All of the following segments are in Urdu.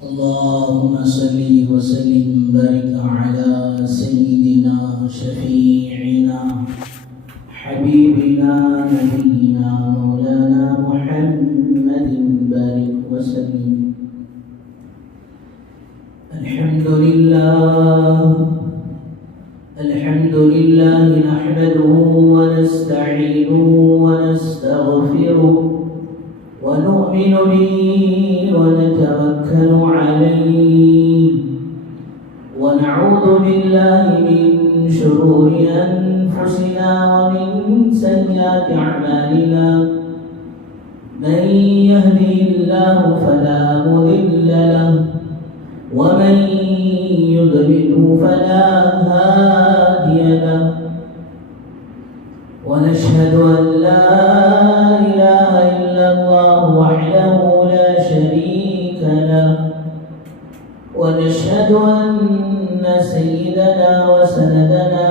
اللهم صل وسلم وبارك على سيدنا شفيعنا حبيبنا نبينا مولانا محمد بارك وسلم. الحمد لله نحمده ونستعينه ونستغفره ونؤمن به ونتوكل عليه ونعوذ بالله من شرور أنفسنا ومن سيئات أعمالنا. من يهده الله فلا مضل له ومن يضلله فلا هادي له. ونشهد أن لا إله إلا الله وحده لا شريك له. ونشهد أن سيدنا وسندنا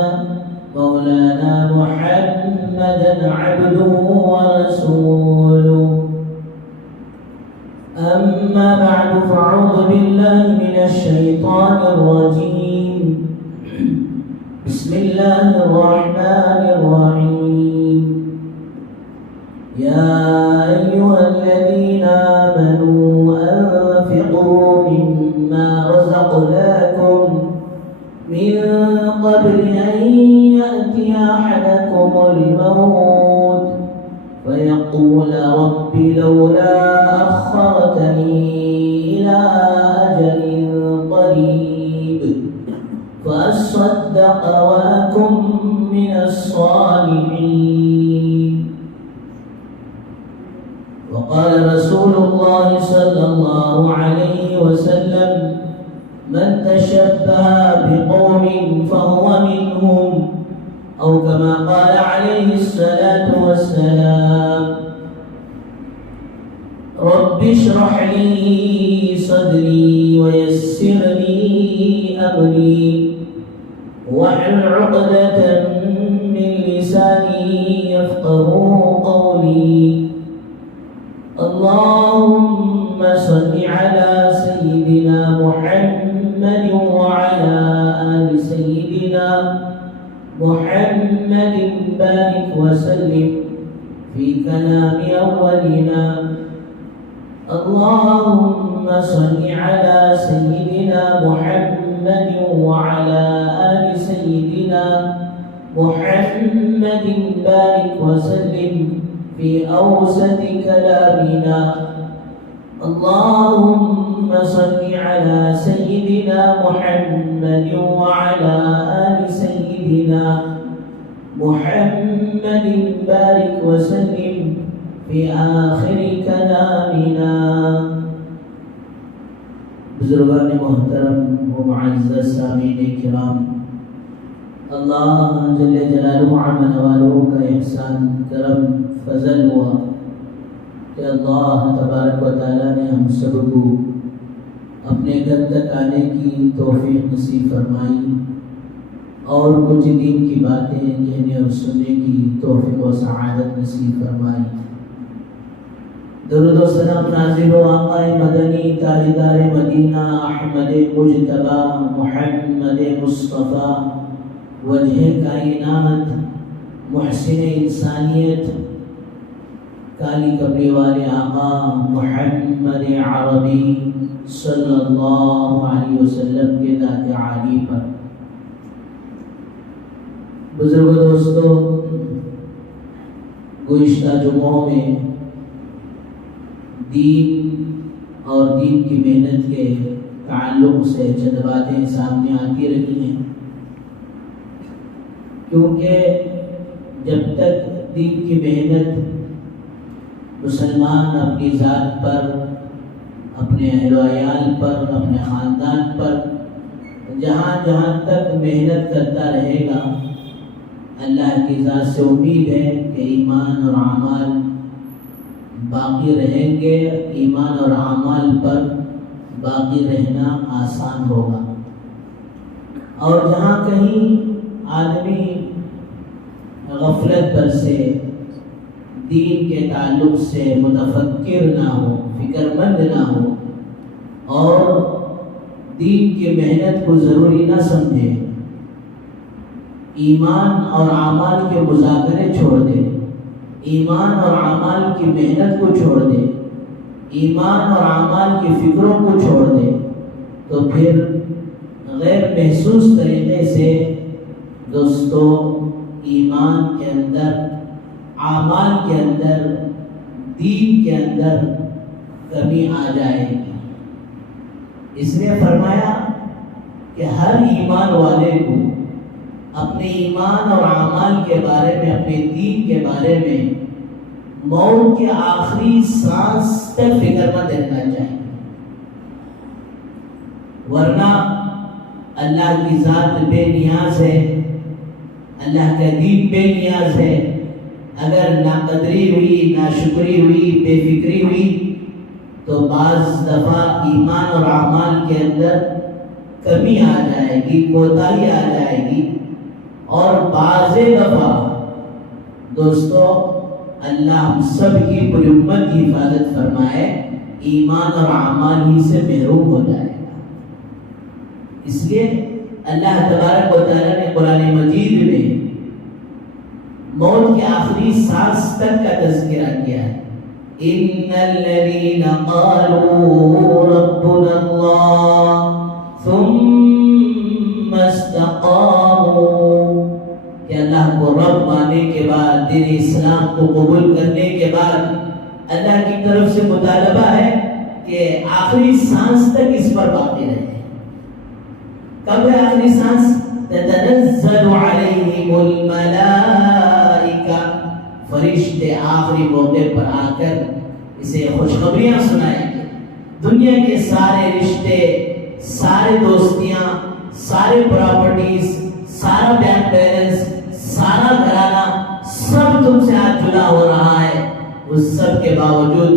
مولانا محمدا عبده ورسوله. أما بعد فأعوذ بالله من الشيطان الرجيم. بسم الله الرحمن الرحيم. يا أيها الذين آمنوا أنفقوا مما رزقناكم من قبل أن يأتي أحدكم الموت فيقول رب لولا أخرتني إلى أجل قريب فأصدق وأكن من الصالحين. وقال رسول الله صلى الله عليه وسلم من تشبه بقوم فهو منهم، أو كما قال عليه الصلاة والسلام. رب اشرح لي صدري ويسر لي أمري واحلل عقدة من لساني يفقهوا قولي. اللهم صل على سيدنا محمد وعلى آل سيدنا محمد بارك وسلم في كلام أولنا. اللهم صل على سيدنا محمد وعلى آل سيدنا محمد بارك وسلم في أوسط كلامنا. اللهم صل على سيدنا محمد وعلى آل سيدنا محمد بارك وسلم في آخر كلامنا. بزرگان محترم و معزز سامعین کرام، اللہ جل جلالہ عمل والوں کا احسان کرم فضل ہوا کہ اللہ تبارک و تعالیٰ نے ہم سب کو اپنے گھر تک آنے کی توفیق نصیب فرمائی اور کچھ دین کی باتیں کہنے اور سننے کی توفیق و سعادت نصیب فرمائی. درود و سلام نازل و آقا مدنی تاجدار مدینہ احمد مجتبی محمد مصطفیٰ وجہ کائنات محسن انسانیت کالی کپڑے والے آقا محمد عربی صلی اللہ علیہ وسلم کے ذات عالی پر. بزرگ دوستو، گزشتہ جمعوں میں دین اور دین کی محنت کے تعلق سے چند باتیں سامنے آتی رہی ہیں، کیونکہ جب تک دین کی محنت مسلمان اپنی ذات پر، اپنے اہل و عیال پر، اپنے خاندان پر جہاں جہاں تک محنت کرتا رہے گا، اللہ کی ذات سے امید ہے کہ ایمان اور اعمال باقی رہیں گے. ایمان اور اعمال پر باقی رہنا آسان ہوگا. اور جہاں کہیں آدمی غفلت پر سے دین کے تعلق سے متفکر نہ ہو، فکر مند نہ ہو اور دین کی محنت کو ضروری نہ سمجھے، ایمان اور اعمال کے مذاکرے چھوڑ دے، ایمان اور اعمال کی محنت کو چھوڑ دے، ایمان اور اعمال کی فکروں کو چھوڑ دے، تو پھر غیر محسوس طریقے سے دوستو ایمان کے اندر، اعمال کے اندر، دین کے اندر کمی آ جائے گی۔ اس لیے فرمایا کہ ہر ایمان والے کو اپنے ایمان اور اعمال کے بارے میں، اپنے دین کے بارے میں موت کے آخری سانس تک فکر مند رہنا چاہیے، ورنہ اللہ کی ذات بے نیاز ہے، اللہ کا دین بے نیاز ہے۔ اگر ناقدری ہوئی، ناشکری ہوئی، بے فکری ہوئی تو بعض دفعہ ایمان اور اعمال کے اندر کمی آ جائے گی، کوتاہی آ جائے گی، اور بعض دفعہ دوستو اللہ ہم سب کی پوری امت کی حفاظت فرمائے، ایمان اور اعمال ہی سے محروم ہو جائے گا۔ اس لیے اللہ تبارک و تعالیٰ نے قرآن مجید میں موت کے آخری سانس تک کا تذکرہ کیا ہے۔ ان الذين قالوا ربنا الله ثم استقاموا، کہ اللہ کو رب ماننے کے بعد، دین اسلام کو قبول کرنے کے بعد اللہ کی طرف سے مطالبہ ہے کہ آخری سانس تک اس پر باقی رہے۔ کب ہے آخری سانس؟ تتنزل علیہم الملائکہ، فرشتے آخری موقع پر آ کر اسے خوشخبریاں سنائیں گے۔ دنیا کے سارے رشتے، سارے دوستیاں، سارے پراپرٹیز، سارا بینک بیلنس، سارا گھرانہ، سب تم سے آج جدا ہو رہا ہے، اس سب کے باوجود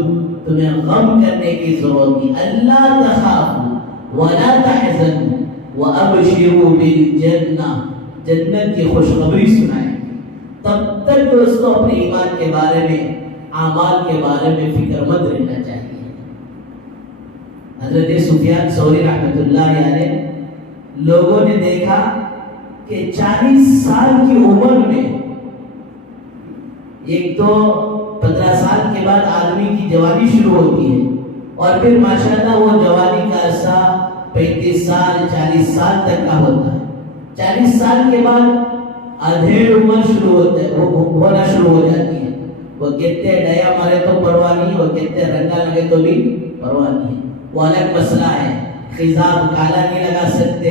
تمہیں غم کرنے کی ضرورت نہیں۔ اللہ تخافوا ولا تحزنوا وابشروا بالجنہ، جنت کی خوشخبری سنائیں۔ تب تک دوستو اپنے ایمان کے بارے میں، اعمال کے بارے میں فکر مند رہنا چاہیے۔ حضرت سفیان ثوری رحمۃ اللہ علیہ، لوگوں نے دیکھا کہ 40 سال کی عمر میں، ایک تو 15 سال کے بعد آدمی کی جوانی شروع ہوتی ہے، اور پھر ماشاءاللہ وہ جوانی کا عرصہ 35 سال 40 سال تک کا ہوتا ہے۔ 40 سال کے بعد ادھیڑ عمر ہونا شروع ہو جاتی ہے۔ وہ کہتے ڈیا مارے تو پرواہ نہیں، وہ کہتے رنگا لگے تو بھی پرواہ نہیں، وہ الگ مسئلہ ہے۔ خضاب کالا نہیں لگا سکتے،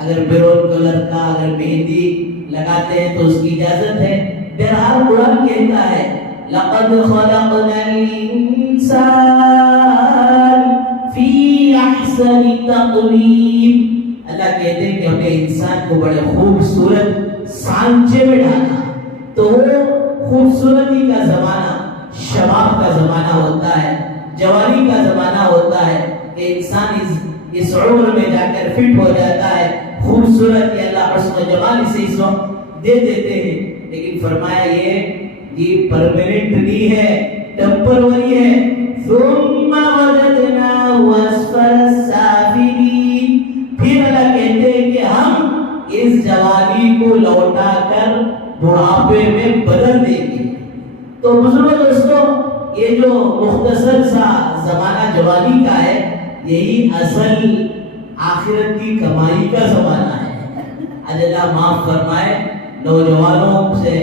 اگر بیرون کلر کا اگر مہندی لگاتے ہیں تو اس کی اجازت ہے۔ بہرحال قرآن کہتا ہے لقد خلقنا الانسان فی احسن تقویم، اللہ کہتے ہیں کہ ہم نے انسان کو بڑے خوبصورت سانچے میں ڈالا۔ تو وہ خوبصورتی کا زمانہ شباب کا زمانہ ہوتا ہے، جوانی کا زمانہ ہوتا ہے، کہ انسان اس عمر میں جا کر فٹ ہو جاتا ہے، خوبصورت اللہ حسن و جمال سے اس وقت دے دیتے ہیں۔ لیکن فرمایا یہ پرماننٹ نہیں ہے، ٹیمپروری ہے۔ ثم وجدناه اسفل السافلین، پھر اللہ کہتے ہیں کہ ہم اس جوانی کو لوٹا کر بڑھاپے میں بدل دیں گے۔ تو بزرگوں دوستو، یہ جو مختصر سا زمانہ جوانی کا ہے، یہی اصل آخرت کی کمائی کا زمانہ ہے۔ اللہ معاف فرمائے، نوجوانوں سے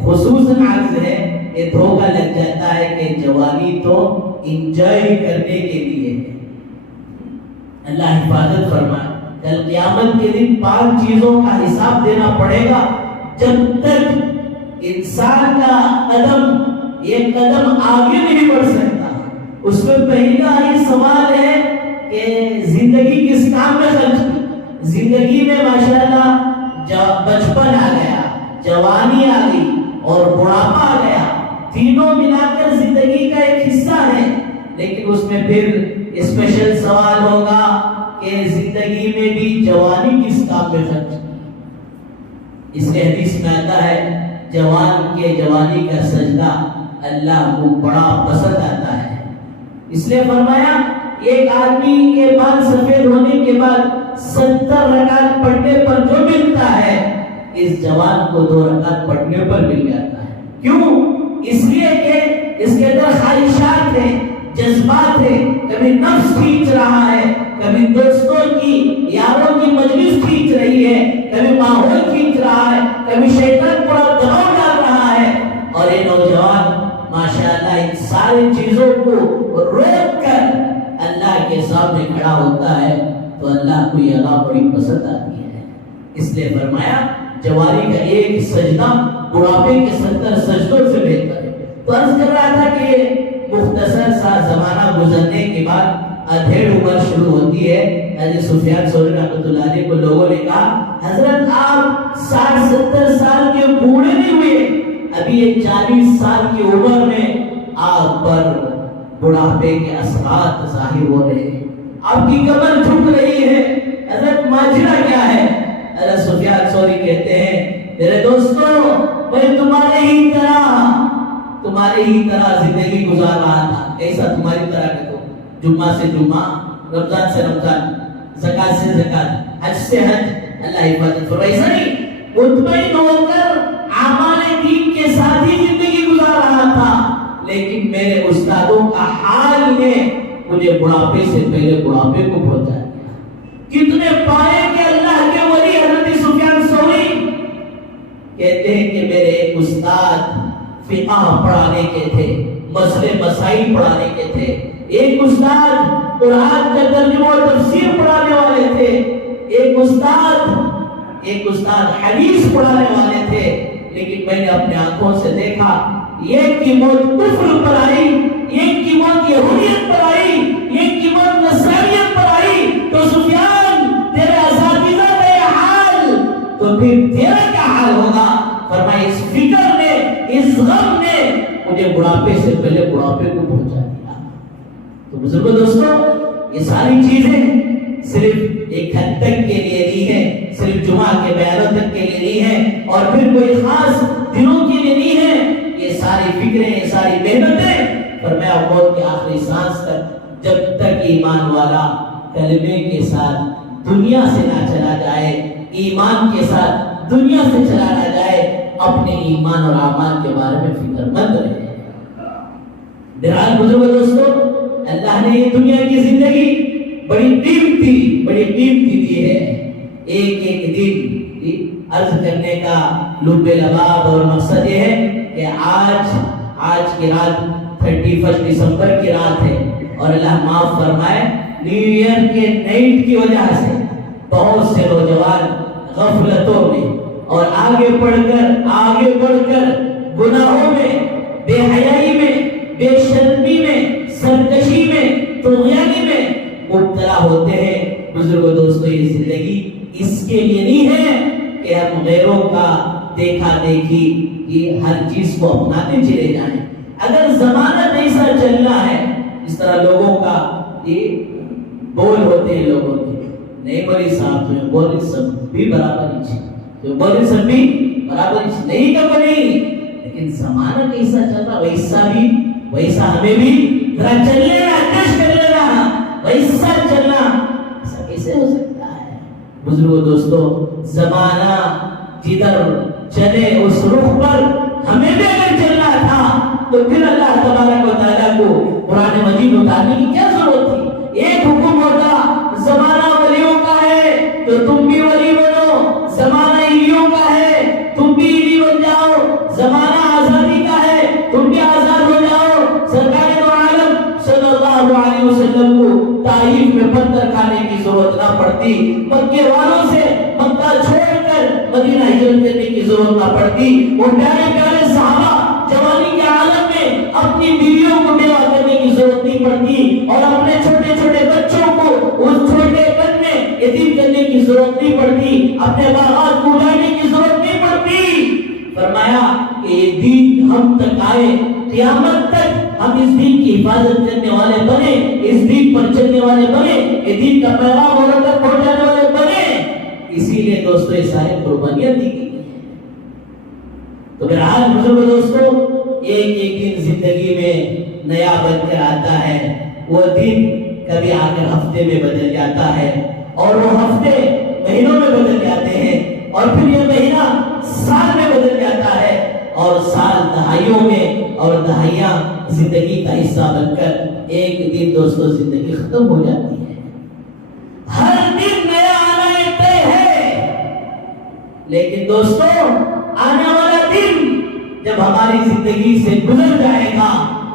خصوصاً عرض ہے، یہ دھوکہ لگ جاتا ہے کہ جوانی تو انجوائے کرنے کے لیے ہے۔ اللہ حفاظت فرمائے، کل قیامت کے دن 5 چیزوں کا حساب دینا پڑے گا۔ جب تک انسان کا قدم ایک قدم آگے نہیں بڑھ سکتا، اس میں پہلا یہ سوال ہے کہ زندگی کس کام میں خرچ کی۔ زندگی میں ماشاءاللہ بچپن آ گیا، جوانی آ گئی اور بڑھاپا آ گیا، تینوں ملا کر زندگی کا ایک حصہ ہے، لیکن اس میں پھر اسپیشل سوال ہوگا کہ زندگی میں بھی جوانی کس کام میں خرچ کی۔ اس لیے حدیث میں آتا ہے جوان کے جوانی کا سجدہ اللہ کو بڑا پسند آتا ہے۔ اس لیے فرمایا ایک آدمی کے بال سفید ہونے کے بعد 70 رکعت پڑھنے پر جو ملتا ہے اس جوان کو 2 رکعت پڑھنے پر مل جاتا ہے. کیوں؟ اس لیے کہ اس کے اندر خواہشات ہیں، جذبات ہیں، کبھی نفس کھینچ رہا ہے، کبھی دوستوں کی یاروں کی مجلس کھینچ رہی ہے، کبھی ماحول کھینچ رہا ہے، کبھی شیطان پورا دباؤ ڈال رہا ہے. اور یہ نوجوان ماشاءاللہ ان ساری چیزوں کو روک کر اللہ کے سامنے کھڑا ہوتا ہے تو اللہ کو یہ ادا بڑی پسند آتی ہے. اس لیے فرمایا جوانی کا ایک سجدہ بڑھاپے کے 70 سجدوں سے بہتر ہے. تو عرض کر رہا تھا کہ مختصر سا زمانہ گزرنے کے بعد ادھیڑ عمر شروع ہوتی ہے. حضرت سفیان ثوری رحمۃ اللہ علیہ کو لوگوں نے کہا حضرت آپ 60-70 سال کے بوڑھے نہیں ہوئے، ابھی یہ 40 سال کی عمر میں آپ پر بڑھاپے کے اثرات ظاہر ہو رہے ہیں، آپ کی کمر جھک رہی ہے. حضرت ماجرا کیا ہے؟ حضرت سفیان ثوری کہتے ہیں میرے دوستوں میں تمہارے ہی طرح زندگی گزار رہا تھا. ایسا تمہاری طرح کہ تو جمعہ سے جمعہ، رمضان سے رمضان، زکات سے زکات، حج سے حج، اللہ حفاظت فرمائے. ایسا نہیں، مطمئن ہو کر اعمال دین کے ساتھ ہی زندگی گزار رہا تھا. لیکن میرے استادوں کا حال نے مجھے بڑھاپے سے پہلے بڑھاپے کو پہنچا دیا. کتنے پائے کہ اللہ کے ولی حضرت سفیان ثوری کہتے ہیں کہ میرے ایک استاد فقہ پڑھانے کے تھے، مسئلے مسائل پڑھانے کے تھے. ایک استاد قرآن کا ترجمہ و تفسیر پڑھانے والے تھے. ایک استاد حدیث پڑھانے والے تھے. لیکن میں نے اپنے آنکھوں سے دیکھا ایک کی موت کفر پر آئی، ایک کی موت یہودیت پر آئی، ایک کی موت نصرانیت پر آئی. تو سفیان تیرے اساتذہ کا یہ حال تو پھر تیرا کیا حال ہوگا؟ فرمایا اس فکر نے، اس غم نے مجھے بڑھاپے سے پہلے بڑھاپے کو پہنچا دیا. تو بزرگوں دوستوں یہ ساری چیزیں صرف ایک حد تک کے لیے نہیں ہے، صرف جمعہ کے بیانوں تک کے لیے نہیں ہے، اور پھر کوئی خاص دنوں کے لیے نہیں ہے. یہ ساری فکریں، یہ ساری محنتیں فرمایا موت کی آخری سانس تک، جب تک ایمان والا کلمے کے ساتھ دنیا سے نہ چلا جائے، ایمان کے ساتھ دنیا سے چلا نہ جائے، اپنے ایمان اور اعمال کے بارے میں فکر مند رہے. بہرحال بزرگوں دوستوں اللہ نے یہ دنیا کی زندگی بڑی قیمتی دی ہے. ایک ایک دن عرض کرنے کا لب لباب اور مقصد یہ ہے کہ آج کی رات 31 دسمبر کی رات ہے، اور اللہ معاف فرمائے نیو ایئر کے نائٹ کی وجہ سے بہت سے نوجوان غفلتوں میں اور آگے بڑھ کر گناہوں میں، بے حیائی میں، بے شرمی میں، سرکشی میں، طغیانی میں مبتلا ہوتے ہیں. بزرگوں دوستوں یہ زندگی اس کے لیے نہیں ہے کہ ہم غیروں کا دیکھا دیکھی کہ ہر چیز کو اپناتے چلے جائیں. اگر زمانہ ایسا چلنا ہے، اس طرح لوگوں کا یہ بول ہوتے ہیں لوگوں کے، نہیں بولی صاحب تو بولی سب بھی برابر ہی تو بولی سب بھی برابر ہی نہیں کب نہیں. لیکن زمانہ کیسا چل رہا ویسا ہمیں بھی ذرا چل لینا، کش کر لینا، ویسا چلنا. ایسا کیسے ہو سکتا ہے؟ بزرگوں دوستوں زمانہ جدھر چلے اس رخ پر ہمیں بھی اگر چلنا تھا تو پھر اللہ تبارک و تعالیٰ کو قرآن مجید اتارنے کی کیا ضرورت تھی؟ ایک حکم ہوتا زمانہ ولیوں کا ہے تو تم بھی ولی بنو، زمانہ ایلیوں کا ہے تم بھی ایلی بن جاؤ، زمانہ آزادی کا ہے تم بھی آزاد ہو جاؤ. سرکار دو عالم صلی اللہ علیہ وسلم کو طائف میں پتھر کھانے کی ضرورت نہ پڑتی، مکے والوں سے مکہ چھوڑ کر مدینہ ہجرت کرنے کی ضرورت نہ پڑتی. وہ پیارے صحابہ جوانی کے عالم میں اپنی بیویوں کو بیوہ کرنے کی ضرورت نہیں پڑتی، اور اپنے چھوٹے چھوٹے بچوں کو اس چھوٹے پن میں یتیم کرنے کی ضرورت نہیں پڑتی، اپنے باغات کو اجاڑنے کی ضرورت نہیں پڑتی. فرمایا کہ یہ دین ہم تک آئے، قیامت تک ہم اس دین کی حفاظت کرنے والے بنے، اس دین پر چلنے والے بنے، یہ دین کا پیغام اور تک پہنچانے والے بنے. اسی لیے دوستو یہ سارے قربانیاں دی گئی. تو بہرحال بزرگ دوستو ایک دن زندگی میں نیا بن کر آتا ہے. وہ دن کبھی آخر ہفتے میں بدل جاتا ہے، اور وہ ہفتے مہینوں میں بدل جاتے ہیں، اور پھر یہ مہینہ سال میں بدل جاتا ہے، اور سال دہائیوں میں، اور دہائیاں زندگی کا حصہ بن کر ایک دن دوستوں زندگی ختم ہو جاتی ہے۔ ہر دن نیا آنا ایک طے ہے، لیکن دوستوں آنے والا دن جب ہماری زندگی سے گزر جائے گا،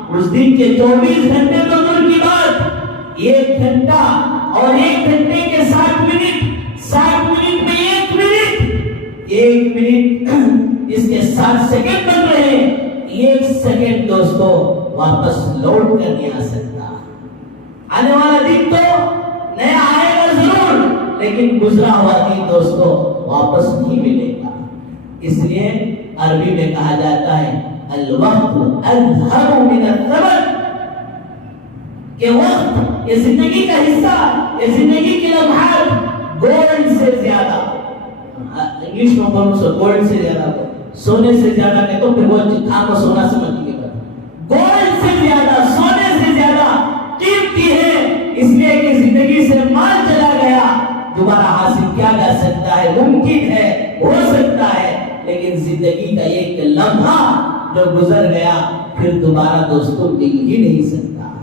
اس دن کے 24 گھنٹے تو دور کی بات، 1 گھنٹہ اور 1 گھنٹے کے 60 منٹ، 60 منٹ میں 1 منٹ، 1 منٹ اس کے 60 سیکنڈ بن رہے ہیں، 1 سیکنڈ دوستوں واپس لوٹ کر نہیں آ سکتا۔ آنے والا دن تو نیا آئے گا ضرور، لیکن گزرا ہوا دن دوستوں واپس نہیں ملے گا۔ اس لیے عربی میں کہا جاتا ہے الوقت اذہب من الثمن، کہ وقت یہ زندگی کا حصہ، یہ زندگی کے لمحات گولڈ سے زیادہ، انگلش میں بولوں سو گولڈ سے زیادہ، سونے سے زیادہ کہ تو پھر وہ کام کو سونا سمجھ کے گولڈ سے زیادہ، سونے سے زیادہ قیمتی ہے، اس لیے کہ زندگی سے مال چلا گیا دوبارہ حاصل کیا جا سکتا ہے، ممکن ہے، ہو سکتا ہے، لیکن زندگی کا ایک لمحہ جو گزر گیا پھر دوبارہ دوستوں مل ہی نہیں سکتا۔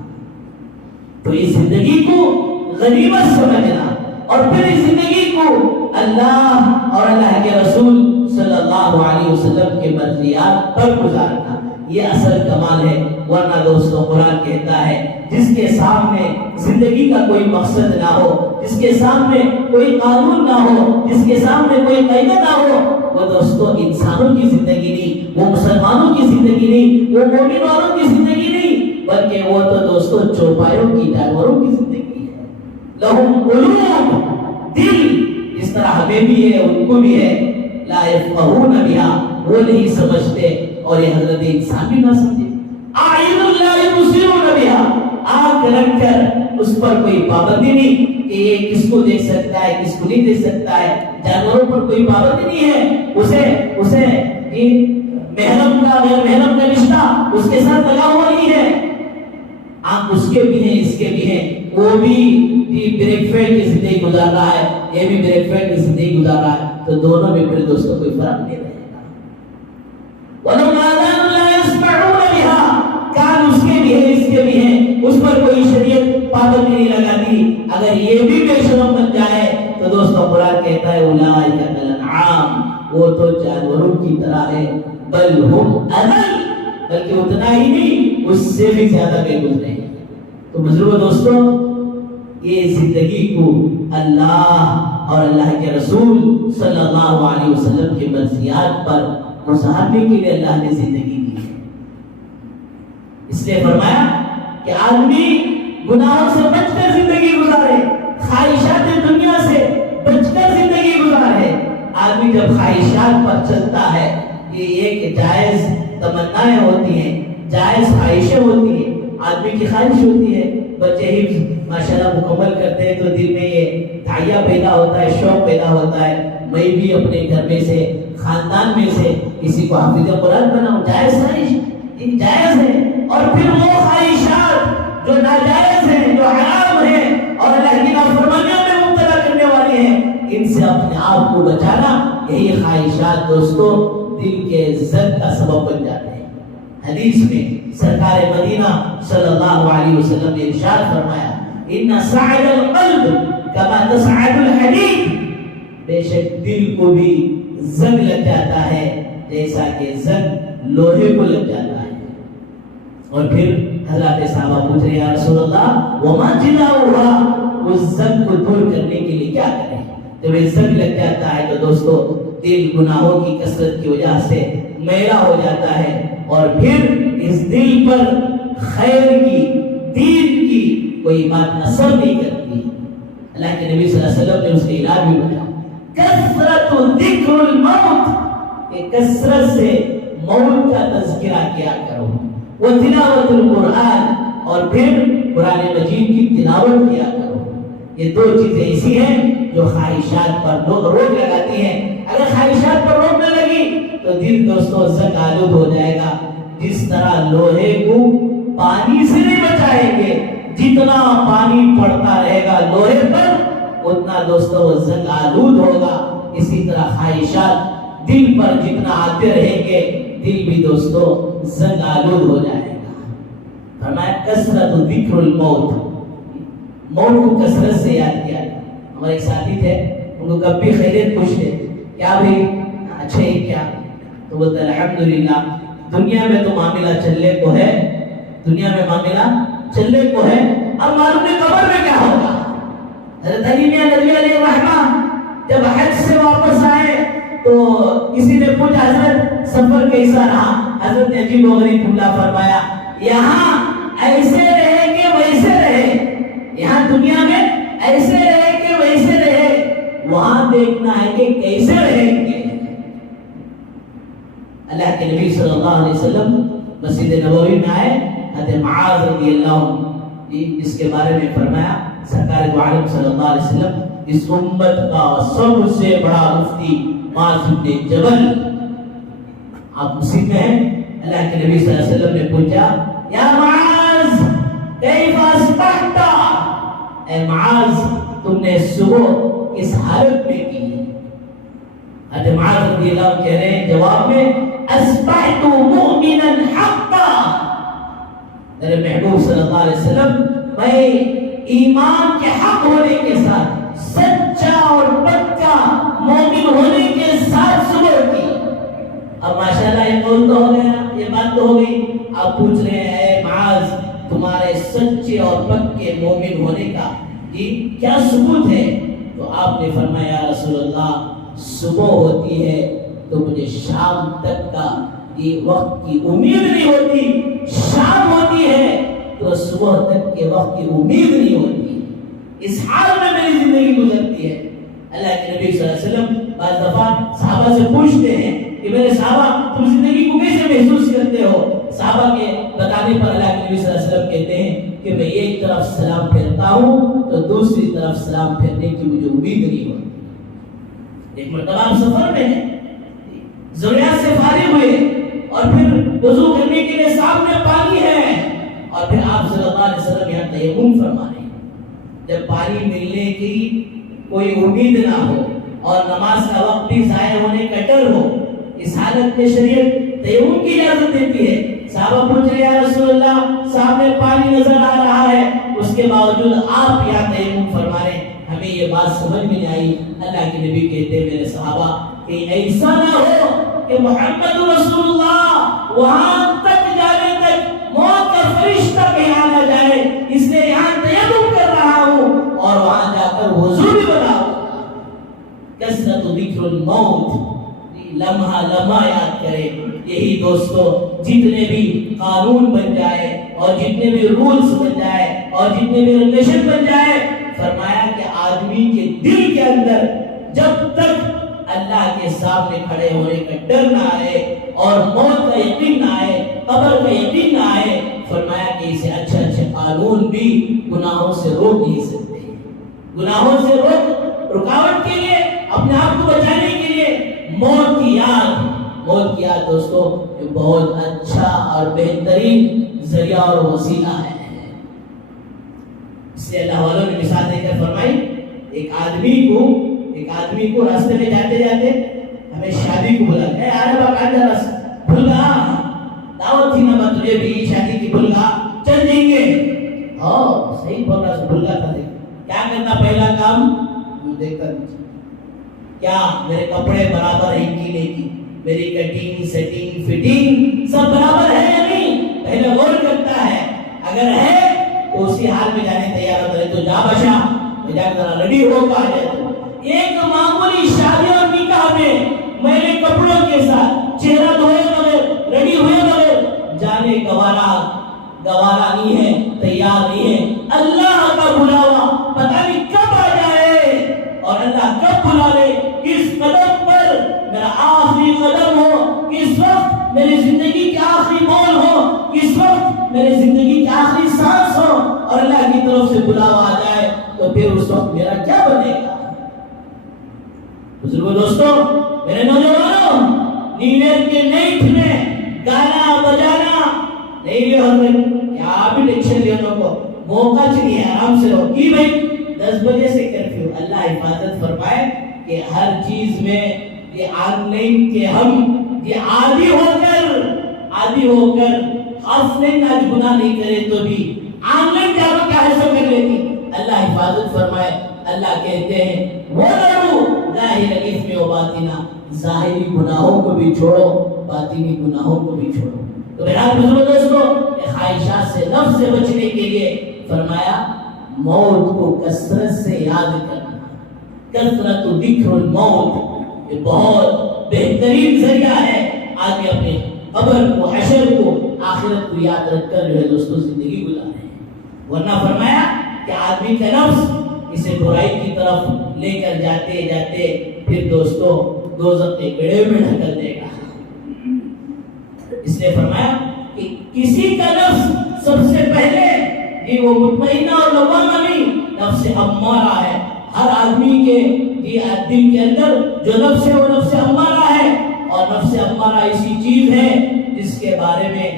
تو اس زندگی کو غنیمت سمجھنا، اور پھر اس زندگی کو اللہ اور اللہ کے رسول صلی اللہ علیہ وسلم کے مرضیات پر گزارنا، یہ اصل کمال ہے۔ ورنہ دوستوں قرآن کہتا ہے جس کے سامنے زندگی کا کوئی مقصد نہ ہو، جس کے سامنے کوئی قانون نہ ہو، جس کے سامنے کوئی قاعدہ نہ ہو، وہ دوستوں انسانوں کی زندگی نہیں، وہ مسلمانوں کی زندگی نہیں، وہ مومن والوں کی زندگی نہیں، بلکہ وہ تو دوستوں چوپایوں کی، جانوروں کی زندگی ہے۔ لہم قلوب، دل جس طرح ہمیں بھی ہے ان کو بھی ہے، لا یفقہون بہا، وہ نہیں سمجھتے، اور یہ حضرت انسان بھی نہ سمجھے۔ اعین لا یبصرون بہا، آنکھ رکھ کر اس پر کوئی پابندی نہیں کہ یہ کس کو دیکھ سکتا ہے، کس کو نہیں دیکھ سکتا ہے۔ جانوروں پر کوئی پابندی نہیں ہے، اسے محرم کا غیر محرم کا رشتہ اس کے ساتھ لگا ہوا نہیں ہے۔ آنکھ اس کے بھی ہیں، اس کے بھی ہیں، وہ بھی بریک فیلڈ کی زندگی گزار رہا ہے، یہ بھی بریک فیلڈ کی زندگی گزار رہا ہے، تو دونوں میں پھر دوستوں کوئی فرق نہیں رہے گا۔ وَلَوْ آذَانٌ لَا يَسْمَعُونَ بِهَا، کان اس کے بھی ہیں، اس کے بھی ہیں، اس پر کوئی شریعت پابندی نہیں لگاتی۔ اگر یہ بھی بے شرم بن جائے تو دوستوں قرآن کہتا ہے اولئک کالانعام، وہ تو جانوروں کی طرح ہے، بل ہم اضل، بلکہ اتنا ہی نہیں اس سے بھی زیادہ بے گزرے ہیں۔ تو بزرگوں دوستوں، یہ زندگی کو اللہ اور اللہ کے رسول صلی اللہ علیہ وسلم کے مرضیات پر گزارنے کے لیے اللہ نے زندگی دی ہے۔ اس لیے فرمایا کہ آدمی گناہوں سے بچ کر زندگی گزارے، خواہشات دنیا سے بچ کر زندگی گزارے۔ آدمی جب خواہشات پر چلتا ہے، یہ ایک جائز تمنائیں ہوتی ہیں، جائز خواہشیں ہوتی ہیں۔ آدمی کی خواہش ہوتی ہے بچے ہی ماشاءاللہ مکمل کرتے ہیں تو دل میں یہ دھائیا پیدا ہوتا ہے، شوق پیدا ہوتا ہے، میں بھی اپنے گھر میں سے، خاندان میں سے کسی کو حافظ قرآن بناؤں، جائز خواہش، یہ جائز ہے۔ اور پھر وہ خواہشات جو ناجائز ہیں، جو حرام ہیں اور اللہ کی نافرمانیوں میں مبتلا کرنے والے ہیں، ان سے اپنے آپ کو بچانا، یہی خواہشات دوستوں دل کے زنگ کا سبب بن جاتے ہیں۔ حدیث میں سرکار مدینہ صلی اللہ علیہ وسلم نے ارشاد فرمایا ان صعد القلب کما تصعد الحدید، بے شک دل کو بھی زنگ لگ جاتا ہے جیسا کہ زنگ لوہے کو لگ جاتا ہے۔ اور پھر حضرات صحابہ پوچھ رہے یا رسول اللہ وما جلاؤها، اس زنگ کو دور کرنے کے لیے کیا کریں؟ جب یہ زنگ لگ جاتا ہے تو دوستو دل گناہوں کی کثرت کی وجہ سے میلا ہو جاتا ہے، اور پھر اس دل پر خیر کی، دین کی کوئی بات اثر نہیں کرتی۔ اللہ کے نبی صلی اللہ علیہ وسلم نے اس کا علاج بھی بتایا، کثرت ذکر الموت، کہ کثرت سے موت کا تذکرہ کیا کرو، وہ تلاوت القرآن، اور پھر قرآن مجید کی تلاوت کیا کرو۔ یہ دو چیزیں ایسی ہیں جو خواہشات پر روک لگاتی ہیں۔ اگر خواہشات پر روک نہ لگی تو دل دوستوں زنگ آلود ہو جائے گا۔ جس طرح لوہے کو پانی سے نہیں بچائیں گے، جتنا پانی پڑتا رہے گا لوہے پر اتنا دوستو وہ زنگ آلود ہوگا. اسی طرح خواہشات دل پر جتنا آتے رہیں گے دل بھی دوستو زنگ آلود ہو جائے گا. فرمایا کثرت ذکر الموت, موت کو کثرت سے یاد کیا. ہمارے ایک ساتھی تھے, ان کو کبھی خیریت پوچھتے کیا بھائی اچھا ہی کیا, تو بولتے الحمدللہ دنیا میں تو معاملہ چلنے کو ہے, دنیا میں معاملہ چلنے کو ہے, اب معلوم ہے قبر میں کیا ہوگا. حضرت علی میاں ندوی علیہ الرحمہ جب حج سے واپس آئے تو کسی نے پوچھا حضرت سفر کیسا رہا, حضرت نے عجیب و غریب جملہ فرمایا یہاں ایسے رہے کہ ویسے رہے, یہاں دنیا میں ایسے رہے کہ ویسے رہے, وہاں دیکھنا ہے کہ کیسے رہیں گے. اللہ کے نبی صلی اللہ علیہ وسلم مسجد نبوی میں آئے, حضرت معاذ رضی اللہ عنہ جس کے بارے میں فرمایا سرکار دو عالم صلی اللہ علیہ وسلم اس امت کا سب سے بڑا مفتی معاذ بن جبل, آپ مسجد میں ہیں. اللہ کے نبی صلی اللہ علیہ وسلم نے پوچھا یا معاذ کیف اصبحت, اے معاذ تم نے صبح کس حالت میں کی. حضرت معاذ رضی اللہ عنہ کہہ رہے ہیں جواب میں اصبحت مؤمنا حقا, میرے محبوب صلی اللہ علیہ وسلم میں ایمان کے حق ہونے کے ساتھ سچا اور پکا مومن ہونے کے ساتھ صبح کی. اب ماشاءاللہ یہ قول تو ہو گیا, یہ بات تو ہو گئی. آپ پوچھ رہے ہیں معاذ تمہارے سچے اور پکے مومن ہونے کا یہ کیا ثبوت ہے, تو آپ نے فرمایا یا رسول اللہ صبح ہوتی ہے تو مجھے شام تک کا یہ وقت کی امید نہیں ہوتی, شام ہوتی ہے تو صبح تک کے وقت کی امید نہیں ہوتی. اس حال میں میری زندگی گزرتی ہے. اللہ کے نبی صلی اللہ علیہ وسلم بعض دفعہ صحابہ سے پوچھتے ہیں کہ میرے صحابہ تم زندگی کو کیسے محسوس کرتے ہو. صحابہ کے بتانے پر اللہ کے نبی صلی اللہ علیہ وسلم کہتے ہیں کہ میں ایک طرف سلام پھیرتا ہوں تو دوسری طرف سلام پھیرنے کی مجھے امید نہیں ہوتی. ایک مرتبہ آپ سفر میں ہیں, ضروریات سے فارغ ہوئے اور پھر وضو کرنے کے لیے سامنے پانی ہے اور پھر آپ صلی اللہ علیہ وسلم یہاں تیمم فرما رہے ہیں. جب پانی ملنے کی کوئی امید نہ ہو اور نماز کا وقت بھی ضائع ہونے کا ڈر ہو, اس حالت میں شریعت تیمم کی اجازت دیتی ہے. صحابہ پوچھ رہے ہیں یا رسول اللہ سامنے پانی نظر آ رہا ہے, اس کے باوجود آپ یہاں تیمم فرما رہے ہیں, ہمیں یہ بات سمجھ میں نہیں آئی. اللہ کے نبی کہتے ہیں میرے صحابہ کہ ایسا نہ ہو کہ محمد رسول اللہ وہاں تک جانے تک موت کا فرشتہ کہا نہ جائے, اس لیے یہاں تیمم کر رہا ہوں اور وہاں جا کر وضو بھی بناؤں. کثرت ذکر الموت, لمحہ لمحہ یاد کرے. یہی دوستو جتنے بھی قانون بن جائے اور جتنے بھی رولز بن جائے اور جتنے بھی ریگولیشن بن جائے, فرمایا کہ آدمی کے دل کے اندر جب تک اللہ کے سامنے کھڑے ہونے کا ڈر نہ آئے اور موت کا یقین نہ آئے, قبر کا یقین نہ آئے, فرمایا کہ اسے اچھے اچھے قانون بھی گناہوں سے روک نہیں سکتے. گناہوں سے رکاوٹ کے لیے, اپنے آپ کو بچانے کے لیے موت کی یاد دوستو بہت اچھا اور بہترین ذریعہ اور وسیلہ ہے. اس لیے اللہ والوں نے مثال دے کر فرمائی, ایک آدمی کو راستے میں جاتے جاتے ہمیں شادی کو بلا گیا, ارے باپ آج رس بھول گیا, دعوت تھی نا تجھے بھی شادی کی, بھول گیا, چل جائیں گے. ہاں صحیح بول رہا, بھول گیا تھا. کیا کرنا پہلا کام دیکھ کر کیا میرے کپڑے برابر ہیں کہ نہیں, میری کٹنگ سیٹنگ فٹنگ سب برابر ہے یا نہیں, پہلے غور کرتا ہے. اگر ہے تو اسی حال میں جانے تیار ہوتا ہے, تو جا بشا میں جا کر ریڈی ہو پا جائے. ایک معمولی شادی اور نکاح میں میرے کپڑوں کے ساتھ چہرہ دھوئے بغیر ریڈی ہوئے بغیر جانے گوارا نہیں ہے, تیار نہیں ہے. اللہ کا بلاوا پتہ نہیں کب آ جائے اور اللہ کب بلا لے, کس قدم پر میرا آخری قدم ہو, کس وقت میری زندگی کی آخری بول ہو, کس وقت میری زندگی کی آخری سانس ہو اور اللہ کی طرف سے بلاوا آ جائے, تو پھر اس وقت میرا کیا بنے گا. بزرگوں دوستوں میرے نوجوانوں, نیو ایئر کے نائٹ میں گانا بجانا نہیں لے, کیا بھی ٹینشن لے, کو موقع چاہیے آرام سے رہو کی بھائی 10 بجے سے کرفیو. اللہ حفاظت فرمائے کہ ہر چیز میں یہ آن لائن کے ہم یہ عادی ہو کر آف لائن آج گناہ نہیں کرے تو بھی آن لائن جانا کیا ہے سب کر لیتی. اللہ حفاظت فرمائے. اللہ کہتے ہیں وَذَرُوا ظَاهِرَ الْإِثْمِ وَبَاطِنَهُ, ظاہری گناہوں کو بھی چھوڑو, باطنی گناہوں کو بھی چھوڑو. تو بہرحال بزرگوں دوستو, خواہشات سے نفس سے بچنے کے لیے فرمایا موت کو کثرت سے یاد کرنا. کثرت ذکر الموت یہ بہت بہترین ذریعہ ہے آگے اپنے قبر کو, حشر کو, آخرت کو یاد رکھ کر جو ہے دوستو زندگی گزارے. ورنہ فرمایا کہ آدمی کا نفس اسے برائی کی طرف لے کر جاتے جاتے پھر دوستو دوزخ کے گڑھے میں ڈھکل دے گا. اس نے فرمایا کہ کسی کا نفس سب سے پہلے یہ وہ مطمئنہ اور لوامہ نہیں, نفس امارہ ہے. ہر آدمی کے دل کے اندر جو نفس ہے وہ نفس امارہ ہے, اور نفس امارہ ایسی چیز ہے جس کے بارے میں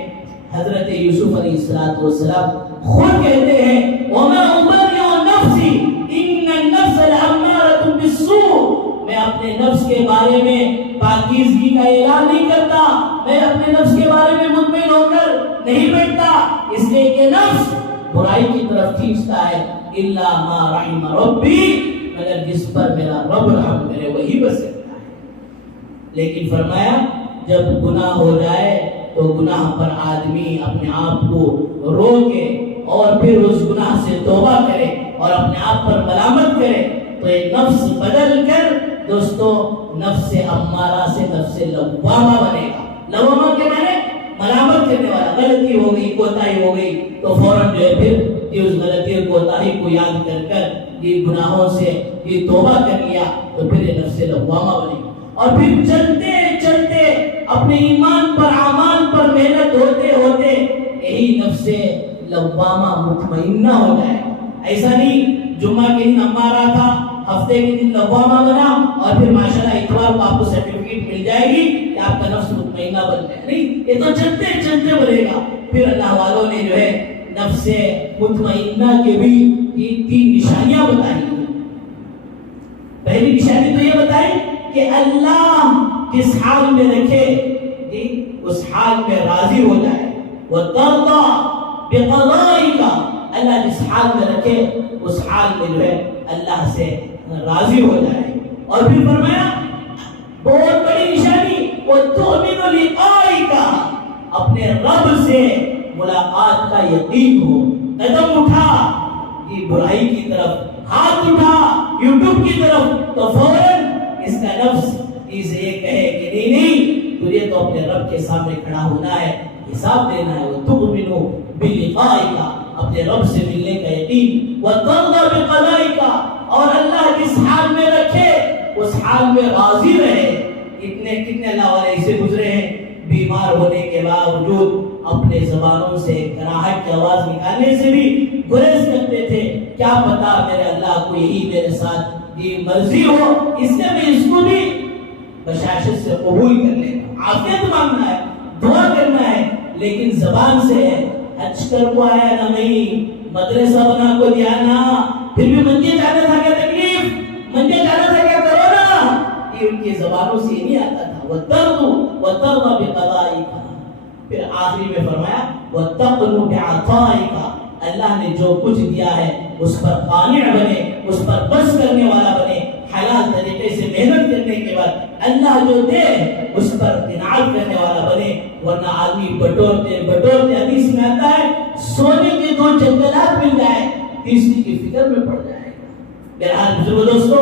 حضرت یوسف علیہ السلام خود کہتے ہیں وَمَا أُبَرِّئُ نَفْسِي إِنَّ النَّفْسَ لَأَمَّارَةٌ بِالسُّوءِ, میں اپنے نفس کے بارے میں پاکیزگی کا اعلان نہیں کرتا, میں اپنے نفس کے بارے میں مطمئن ہو کر نہیں بیٹھتا, اس لیے کہ نفس برائی کی طرف کھینچتا ہے. إِلَّا مَا رَحِمَ رَبِّي, مگر جس پر میرا رب رحم کرے وہی بچ سکتا ہے. لیکن فرمایا جب گناہ ہو جائے تو گناہ پر آدمی اپنے آپ کو روکے اور پھر اس گناہ سے توبہ کرے اور اپنے آپ پر ملامت کرے تو ایک نفس بدل کر دوستو نفس امارہ سے نفس لوامہ بنے گا. لوامہ کے معنی ملامت کرنے والا, غلطی ہو گئی, کوتاہی ہو گئی تو فوراً جو ہے پھر اس غلطی اور کوتاہی کو یاد کر یہ گناہوں سے یہ توبہ کر لیا تو پھر یہ نفس لوامہ بنے گا. اور پھر چلتے چلتے اپنے ایمان پر اعمال پر محنت ہوتے ہوتے یہی نفس لوامہ مطمئنہ ہو جائے. ایسا نہیں جمعہ کے دن امارہ تھا, ہفتے کے دن لوامہ بنا اور پھر ماشاءاللہ اتوار کو آپ کو سرٹیفکیٹ مل جائے گی کہ آپ کا نفس مطمئنہ بن جائے. نہیں, یہ تو چلتے چلتے بنے گا. پھر اللہ والوں نے جو ہے نفس مطمئنہ کے بھی یہ 3 نشانیاں بتائی. پہلی نشانی تو یہ بتائی کہ اللہ جس حال میں رکھے اس حال میں راضی ہو جائے. وَتَرْضَى بِقَضَائِكَ, اللہ جس حال میں رکھے اس حال میں جو ہے اللہ سے راضی ہو جائے. اور پھر فرمایا بہت بڑی نشانی وَتُؤْمِنُ لِقَائِكَ, اپنے رب سے ملاقات کا یقین ہو. قدم اٹھا یہ برائی کی طرف, ہاتھ اٹھا یوٹیوب کی طرف تو فوراً اس کا نفس اسے یہ کہے کہ نہیں تجھے تو اپنے رب کے سامنے کھڑا ہونا ہے, حساب دینا ہے. وَتُؤْمِنُ بِلِقَائِكَ, اپنے رب سے ملنے کا یقین. وَتَرْضَى بِقَضَائِكَ, اور اللہ جس حال میں رکھے اس حال میں راضی رہے. کتنے اللہ والے ایسے گزرے ہیں بیمار ہونے کے باوجود اپنے زبانوں سے کراہٹ کی آواز نکالنے سے بھی گریز کرتے تھے. کیا پتا میرے اللہ کو یہی میرے ساتھ یہ مرضی ہو, اس سے میں اس کو بھی بشاشت سے قبول کر لیتا. عافیت مانگنا ہے, دعا کرنا ہے, لیکن زبان سے ہے حج کر کو آیا نہ نہیں, مدرسہ بنا کو دیا نہ, پھر بھی منجے جانا تھا کیا تکلیف, منجے جانا تھا کیا کرونا, یہ ان کی زبانوں سے نہیں آتا تھا. وَتَرْضَى بِقَضَائِكَ, پھر آخری میں فرمایا وَتَقْنُ بِعَطَائِكَ, اللہ نے جو کچھ دیا ہے اس پر قانع بنے, اس پر بس کرنے والا بنے, حلال طریقے سے محنت کرنے کے بعد اللہ جو دے اس پر قناعت کرنے والا بنے. ورنہ آدمی بٹورتے حدیث میں آتا ہے سونے کے 2 جنگلات مل جائے تیسری کی فکر میں پڑ جائے گا. بہرحال بزرگو دوستو,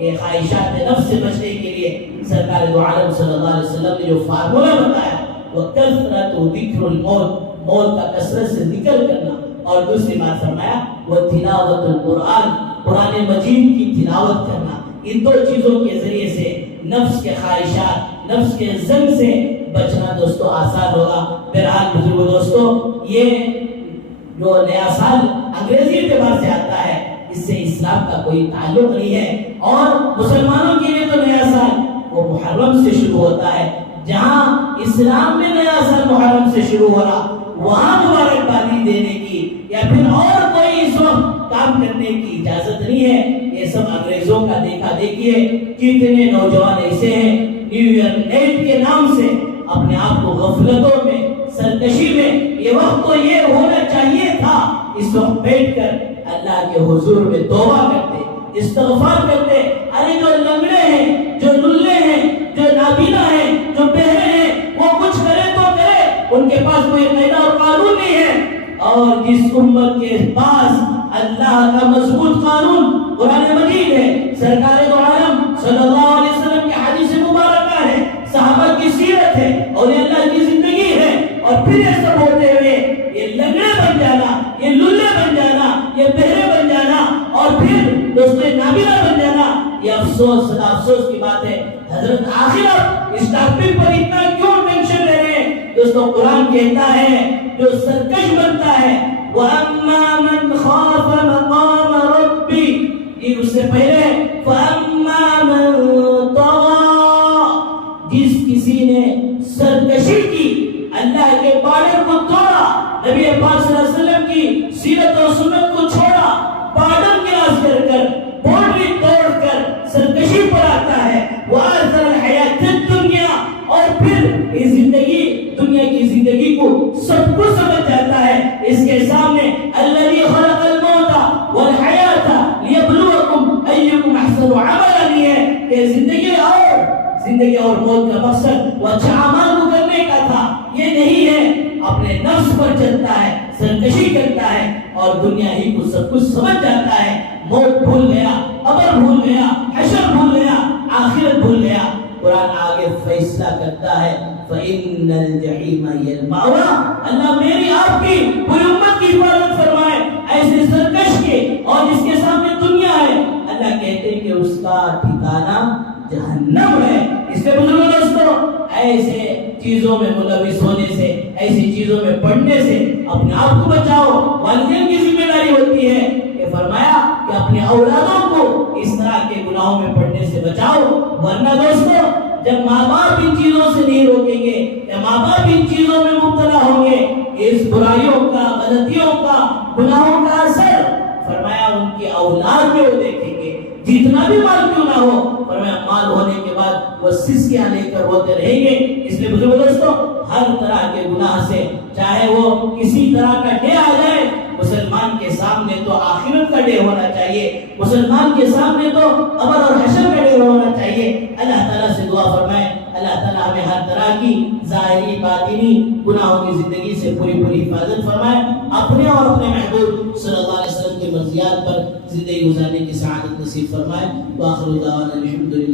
یہ خواہشات نفس سے بچنے کے لیے سرکار دو عالم صلی اللہ علیہ وسلم نے جو فارمولہ بتایا وہ کثرت ذکر الموت, موت کا کثرت سے ذکر کرنا. اور دوسری بات فرمایا وہ تلاوت القرآن, قرآن مجید کی تلاوت کرنا. ان 2 چیزوں کے ذریعے سے نفس کے خواہشات, نفس کے زنگ سے بچنا دوستو آسان ہوگا. بہرحال بزرگو دوستو, یہ جو نیا سال انگریزی اعتبار سے آتا ہے اس سے اسلام کا کوئی تعلق نہیں ہے, اور مسلمانوں کے لیے تو نیا سال وہ محرم سے شروع ہوتا ہے. جہاں اسلام میں نیا سال محرم سے شروع ہو رہا وہاں مبارکبادی دینے کی یا پھر اور کوئی اس وقت کام کرنے کی اجازت نہیں ہے. یہ سب انگریزوں کا دیکھا دیکھی ہے. کتنے نوجوان ایسے ہیں نیو ایئر نیٹ کے نام سے اپنے آپ کو غفلتوں میں، سرکشی میں. یہ وقت تو یہ ہونا چاہیے تھا اس وقت بیٹھ کر اللہ کے حضور میں توبہ کرتے، استغفار کرتے. ارے جو لنگڑے ہیں، جو للے ہیں، جو نابینا ہیں، جو بہرے ہیں، وہ کچھ کرے تو کرے، ان کے پاس کوئی قاعدہ اور قانون نہیں ہے. اور جس امت کے پاس اللہ کا مضبوط قانون قرآن مجید ہے، سرکار دو عالم صلی اللہ علیہ وسلم کی حدیث مبارکہ ہے، صحابہ کی سیرت ہے، اور یہ اللہ کی زندگی ہے، اور پھر یہ سب ہوتے ہوئے یہ لنگڑے بن جانا، یہ للے بن جانا، یہ بہرے بن جانا، اور پھر دوستو نابینا بن جانا، یہ افسوس کی بات ہے. حضرت آخر اس ٹاپک پر اتنا کیوں ٹینشن لے رہے ہیں؟ دوستو قرآن کہتا ہے جو سرکش بنتا ہے وَأَمَّا مَنْ خَافَ مَقَامَ رَبِّ، یہ اس سے پہلے فَأَمَّا مَنْ طَغَى، جس کسی نے سرکشی کی، اللہ کے بارڈر کو توڑا، نبی پاک صلی اللہ علیہ وسلم کی سیرت اور سنت کو چھوڑا، بارڈر کراس کر باؤنڈری توڑ کر سرکشی پر آتا ہے. وَآثَرَ الْحَيَاةَ الدُّنْيَا، اور پھر اس زندگی، دنیا کی زندگی کو سب کچھ سمجھ جاتا ہے. اس کے سامنے الَّذِي خَلَقَ الْمَوْتَ وَالْحَيَاةَ لِيَبْلُوَكُمْ أَيُّكُمْ أَحْسَنُ عَمَلًا، ہے کہ زندگی اور موت کا مقصد وہ اچھا اعمال کو کرنے کا تھا. یہ نہیں ہے، اپنے نفس پر چلتا ہے، سرکشی کرتا ہے، اور دنیا ہی کو سب کچھ سمجھ جاتا ہے. موت بھول گیا، قبر بھول گیا، حشر بھول گیا، آخرت بھول گیا. قرآن آگے فیصلہ کرتا ہے فَإِنَّ الْجَحِيمَ هِيَ الْمَأْوَىٰ. اللہ میری آپ کی پوری امت کی حفاظت فرمائے ایسے سرکش کے، اور جس کے سامنے دنیا ہے. اللہ کہتے ہیں کہ اس کا ٹھکانہ جہنم ہے. اس لیے بزرگوں دوستوں، ایسے چیزوں میں ملوث ہونے سے، ایسی چیزوں میں پڑھنے سے اپنے آپ کو بچاؤ. والدین کی ذمہ داری ہوتی ہے کہ فرمایا کہ اپنے اولادوں کو اس طرح کے گناہوں میں پڑھنے سے بچاؤ. ورنہ دوستوں جب ماں باپ ان چیزوں سے نہیں روکیں گے، یا ماں باپ ان چیزوں میں مبتلا ہوں گے، اس برائیوں کا، غلطیوں کا، گناہوں کا اثر فرمایا ان کی اولاد میں وہ دیکھیں گے. جتنا بھی مال کیوں نہ ہو، فرمایا مال ہونے کے بعد وہ سسکیاں لے کر ہوتے رہیں گے. اس لیے بزرگ دوستوں، ہر طرح کے گناہ سے، چاہے وہ کسی طرح کا ڈے آ جائے، مسلمان کے سامنے تو آخرت کا ڈے ہونا چاہیے، مسلمان کے سامنے تو قبر اور حشر کا ڈے ہونا چاہیے. اللہ تعالیٰ سے دعا فرمائے اللہ تعالیٰ ہمیں ہر طرح کی ظاہری باطنی گناہوں کی زندگی سے پوری حفاظت فرمائے. اپنے اور اپنے محبوب صلی اللہ علیہ وسلم کے مرضیات پر زندگی گزارنے کی سعادت نصیب فرمائے. وآخر دعوانا الحمدللہ.